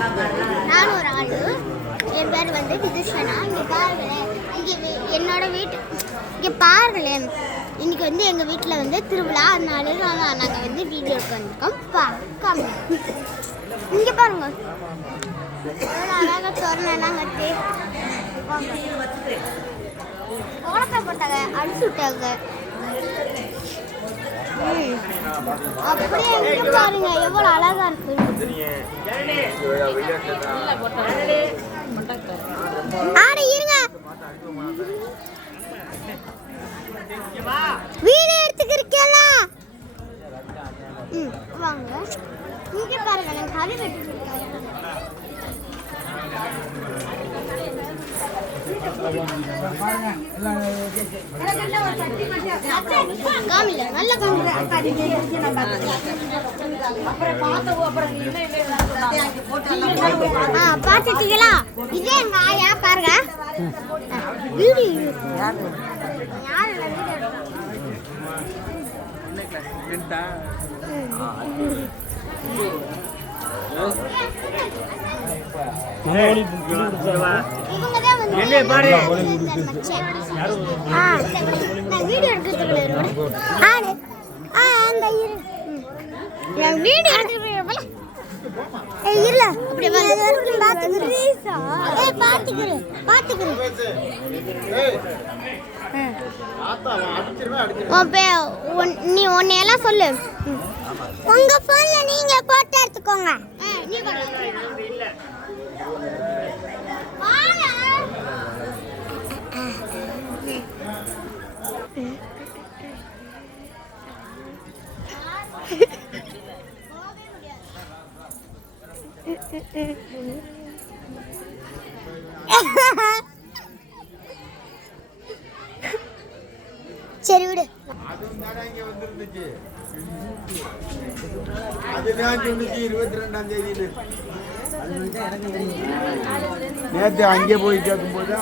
நான் ஒரு ஆள், என் பேர் வந்து விதுஷனா. இங்கே பாருங்களேன், இங்கே என்னோட வீட்டு இங்கே பாருங்களேன், இன்னைக்கு வந்து எங்கள் வீட்டில் வந்து திருவிழா, அதனால நாங்கள் வந்து வீடியோக்கு வந்திருக்கோம். பார்க்காம இங்கே பாருங்க, அழகாக தோரணெல்லாம் கட்டி கோலத்தை போட்டாங்க, அடிச்சு விட்டாங்க. அப்படியே இங்கே பாருங்க எவ்வளோ அழகா இருக்கு. ஆடு இருங்க, வீடியோ எடுத்துக்கிறீங்களா? வாங்க இங்கே பாருங்க, நான் கறி வெட்டிருக்கேன். பாத்துட்டீங்களா? இதே எங்க ஆயா பாருங்க. நீ ஒன்னையெல்லாம் சொல்லு. உங்க போன்ல நீங்க போட்டோ எடுத்துக்கோங்க. சரி விடு. நேற்று அங்கே போய் கேட்கும்போது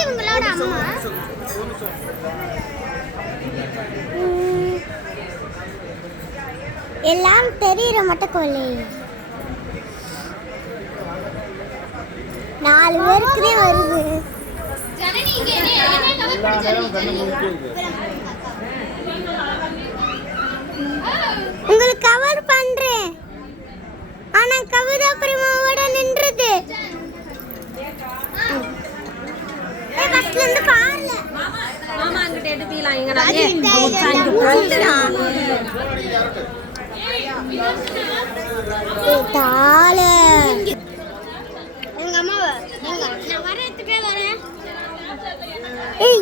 இவங்களோட அம்மா எல்லாம் தெரியுற மட்டும் கொள்ளை 4 பேருக்கு வருது. உங்களுக்கு கவர் பண்றேன், ஆனா கவிதா பிரமாவோட நின்றது. பஸ்ல இருந்து பாருல மாமா அங்க எடுத்தீங்களா? இங்க நான் தாள